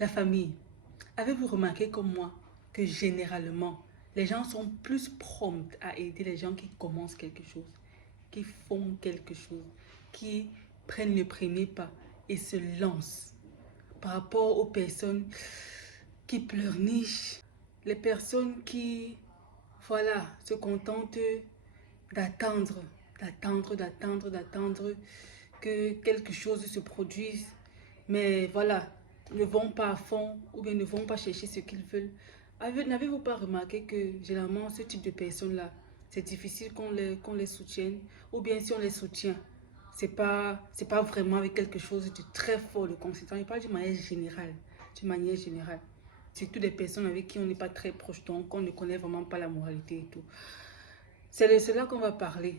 La famille. Avez-vous remarqué comme moi que généralement, les gens sont plus prompts à aider les gens qui commencent quelque chose, qui font quelque chose, qui prennent le premier pas et se lancent par rapport aux personnes qui pleurnichent, les personnes qui, voilà, se contentent d'attendre, d'attendre que quelque chose se produise, mais voilà, ne vont pas à fond ou bien ne vont pas chercher ce qu'ils veulent. N'avez-vous pas remarqué que généralement ce type de personnes-là, c'est difficile qu'on les soutienne, ou bien si on les soutient, c'est pas vraiment avec quelque chose de très fort le consistant. Je parle d'une manière générale, d'une manière générale. Surtout des personnes avec qui on n'est pas très proche, donc on ne connaît vraiment pas la moralité et tout. C'est de cela qu'on va parler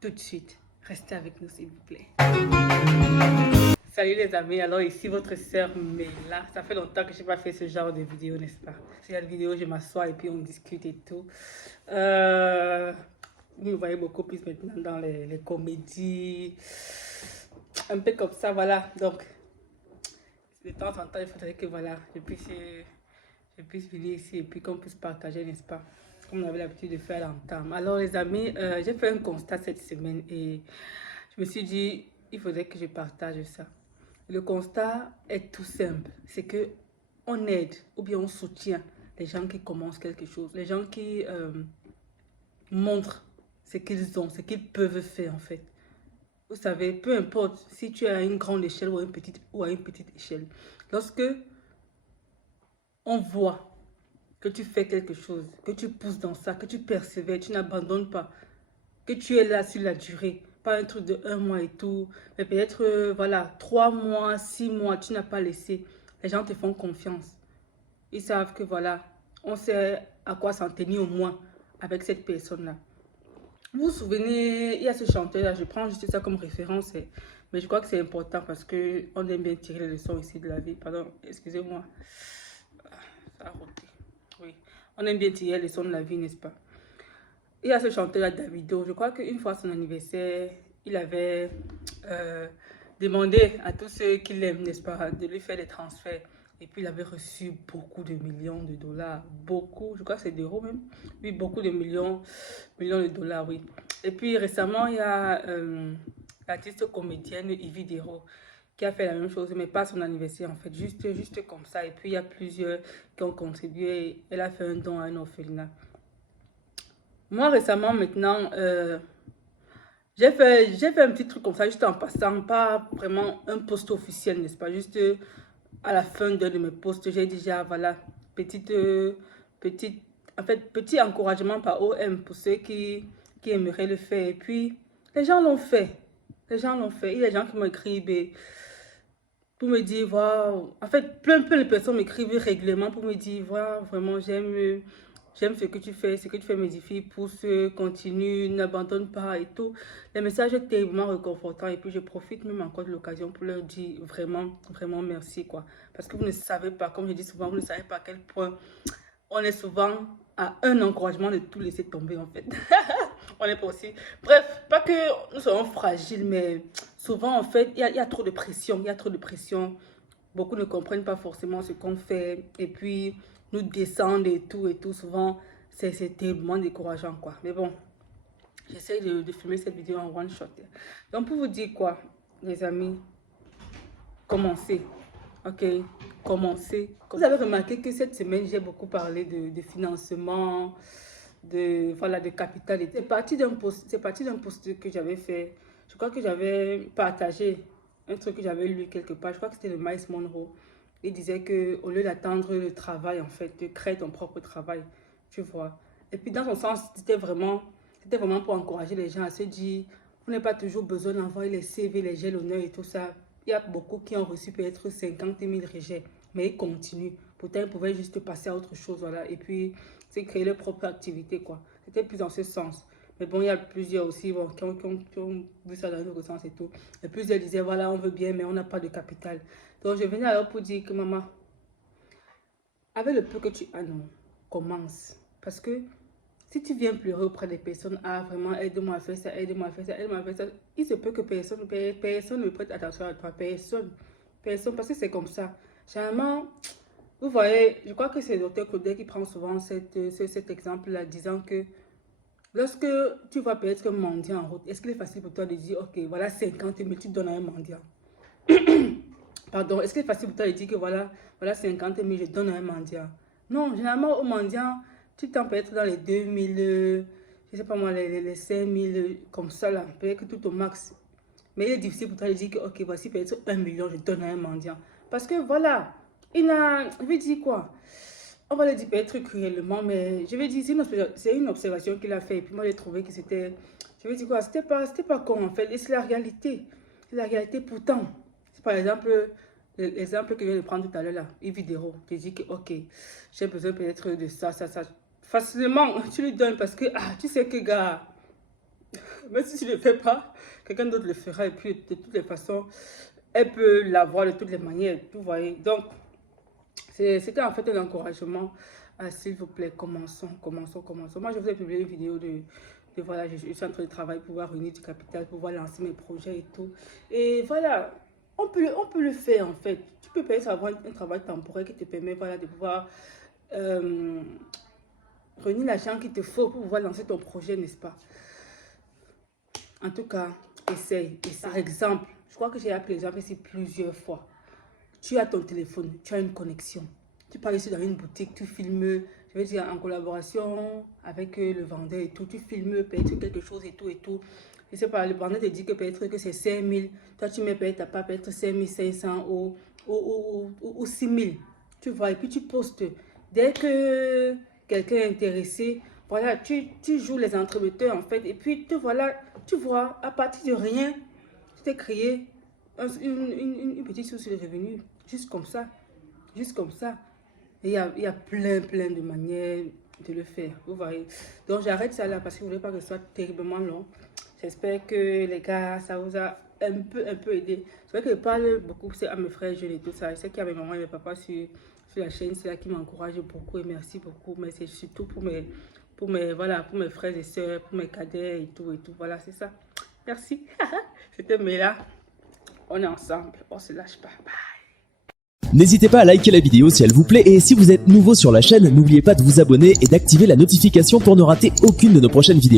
tout de suite. Restez avec nous s'il vous plaît. Salut les amis, alors ici votre sœur Mela. Ça fait longtemps que je n'ai pas fait ce genre de vidéo, n'est-ce pas? C'est la vidéo, je m'assois et puis on discute et tout. Vous me voyez beaucoup plus maintenant dans les comédies, un peu comme ça, voilà. Donc, de temps en temps, il faudrait que voilà, je puisse venir ici et puis qu'on puisse partager, n'est-ce pas? Comme on avait l'habitude de faire l'entame. Alors les amis, j'ai fait un constat cette semaine et je me suis dit, il faudrait que je partage ça. Le constat est tout simple, c'est que on aide ou bien on soutient les gens qui commencent quelque chose, les gens qui montrent ce qu'ils ont, ce qu'ils peuvent faire en fait. Vous savez, peu importe si tu es à une grande échelle ou à une petite échelle, lorsque on voit que tu fais quelque chose, que tu pousses dans ça, que tu persévères, tu n'abandonnes pas, que tu es là sur la durée, pas un truc de 1 mois et tout, mais peut-être, voilà, 3 mois, 6 mois, tu n'as pas laissé. Les gens te font confiance. Ils savent que, voilà, on sait à quoi s'en tenir au moins avec cette personne-là. Vous vous souvenez, il y a ce chanteur-là, je prends juste ça comme référence, mais je crois que c'est important parce qu'on aime bien tirer les leçons ici de la vie. Pardon, excusez-moi. Ça a roté. Oui, on aime bien tirer les leçons de la vie, n'est-ce pas? Il y a ce chanteur-là, Davido. Je crois qu'une fois son anniversaire, il avait demandé à tous ceux qui l'aiment, n'est-ce pas, de lui faire des transferts. Et puis, il avait reçu beaucoup de millions de dollars. Beaucoup, je crois que c'est d'euros même. Oui, beaucoup de millions de dollars, oui. Et puis, récemment, il y a l'artiste comédienne Yvi Dero qui a fait la même chose, mais pas son anniversaire en fait, juste comme ça. Et puis, il y a plusieurs qui ont contribué. Elle a fait un don à un orphelinat. Moi, récemment, maintenant, j'ai fait un petit truc comme ça, juste en passant, pas vraiment un post officiel, n'est-ce pas? Juste à la fin d'un de mes posts, j'ai déjà, voilà, petite, petite, en fait, petit encouragement par OM pour ceux qui aimeraient le faire. Et puis, les gens l'ont fait. Les gens l'ont fait. Il y a des gens qui m'ont écrit pour me dire, waouh. En fait, plein de personnes m'écrivent régulièrement pour me dire, waouh, vraiment, j'aime ce que tu fais m'édifie, pousse, continue, n'abandonne pas et tout. Les messages étaient tellement réconfortants et puis je profite même encore de l'occasion pour leur dire vraiment, vraiment merci quoi. Parce que vous ne savez pas, comme je dis souvent, vous ne savez pas à quel point on est souvent à un encouragement de tout laisser tomber en fait. On est pas aussi. Bref, pas que nous soyons fragiles, mais souvent en fait, il y a trop de pression. Il y a trop de pression. Beaucoup ne comprennent pas forcément ce qu'on fait. Et puis, nous descendent et tout et tout. Souvent, c'est tellement décourageant quoi. Mais bon, j'essaie de filmer cette vidéo en one shot. Donc, pour vous dire quoi, les amis, commencez. Ok, commencez. Vous avez remarqué que cette semaine, j'ai beaucoup parlé de financement, voilà, de capital. C'est parti d'un post que j'avais fait. Je crois que j'avais partagé un truc que j'avais lu quelque part. Je crois que c'était de Miles Monroe. Il disait que au lieu d'attendre le travail, en fait, de créer ton propre travail, tu vois. Et puis dans son sens, c'était vraiment pour encourager les gens à se dire, vous n'avez pas toujours besoin d'envoyer les CV, les jalonneurs et tout ça. Il y a beaucoup qui ont reçu peut-être 50 000 rejets, mais ils continuent. Pourtant, ils pouvaient juste passer à autre chose, voilà. Et puis, c'est créer leur propre activité, quoi. C'était plus dans ce sens. Mais bon, il y a plusieurs aussi bon, qui ont vu ça dans l'autre sens et tout. Et plusieurs disaient, voilà, on veut bien, mais on n'a pas de capital. Donc, je venais alors pour dire que, maman, avec le peu que tu as, non, commence. Parce que si tu viens pleurer auprès des personnes, ah, vraiment, aide-moi à faire ça, aide-moi à faire ça, aide-moi à faire ça, il se peut que personne ne prête attention à toi, personne. Personne, parce que c'est comme ça. Généralement, vous voyez, je crois que c'est le docteur Claudel qui prend souvent cet exemple-là, disant que lorsque tu vas peut-être un mendiant en route, est-ce qu'il est facile pour toi de dire, ok, voilà 50 000, tu donnes à un mendiant? Pardon, est-ce qu'il est facile pour toi de dire que voilà 50 000, je donne à un mendiant? Non, généralement, au mendiant, tu t'en peux être dans les 2000, je sais pas moi, les 5000, comme ça là, peut-être que tout au max. Mais il est difficile pour toi de dire que, ok, voici peut-être 1 million, je donne à un mendiant. Parce que voilà, je vais dire quoi? On va le dire peut-être cruellement, mais je vais dire, c'est une observation qu'il a fait. Et puis moi, j'ai trouvé que c'était, je vais dire quoi, c'était pas con en fait. Et c'est la réalité. C'est la réalité pourtant. Par exemple, l'exemple que je viens de prendre tout à l'heure là, une vidéo. Tu dis que, ok, j'ai besoin peut-être de ça. Facilement, tu lui donnes parce que, tu sais que, gars, même si tu ne le fais pas, quelqu'un d'autre le fera. Et puis, de toutes les façons, elle peut l'avoir de toutes les manières. Vous voyez. Donc, c'était en fait un encouragement. S'il vous plaît, commençons. Moi, je vous ai publié une vidéo de voilà, je suis en train de travailler pour pouvoir réunir du capital, pour pouvoir lancer mes projets et tout. Et voilà, on peut le faire en fait. Tu peux peut-être avoir un travail temporaire qui te permet voilà, de pouvoir réunir l'argent qu'il te faut pour pouvoir lancer ton projet, n'est-ce pas? En tout cas, essaye. Par exemple, je crois que j'ai appelé l'exemple ici plusieurs fois. Tu as ton téléphone, tu as une connexion. Tu pars ici dans une boutique, tu filmes, je veux dire en collaboration avec le vendeur et tout. Tu filmes peut-être quelque chose et tout et tout. Je sais pas, le vendeur te dit que peut-être que c'est 5 000. Toi, tu mets peut-être pas peut-être 5 500 ou 6 000. Tu vois, et puis tu postes. Dès que quelqu'un est intéressé, voilà, tu joues les entremetteurs en fait. Et puis, voilà, tu vois, à partir de rien, tu t'es créé une petite source de revenus. Juste comme ça. Juste comme ça. Et il y a plein de manières de le faire. Vous voyez. Donc, j'arrête ça là parce que je ne voulais pas que ce soit terriblement long. J'espère que les gars, ça vous a un peu aidé. C'est vrai que je parle beaucoup à mes frères jeunes et tout ça. Je sais qu'il y a mes mamans et mes papas sur la chaîne. C'est là qui m'encouragent beaucoup et merci beaucoup. Mais c'est surtout pour mes frères et sœurs, pour mes cadets et tout. Voilà, c'est ça. Merci. C'était Mela. On est ensemble. On se lâche pas. Bye. N'hésitez pas à liker la vidéo si elle vous plaît et si vous êtes nouveau sur la chaîne, n'oubliez pas de vous abonner et d'activer la notification pour ne rater aucune de nos prochaines vidéos.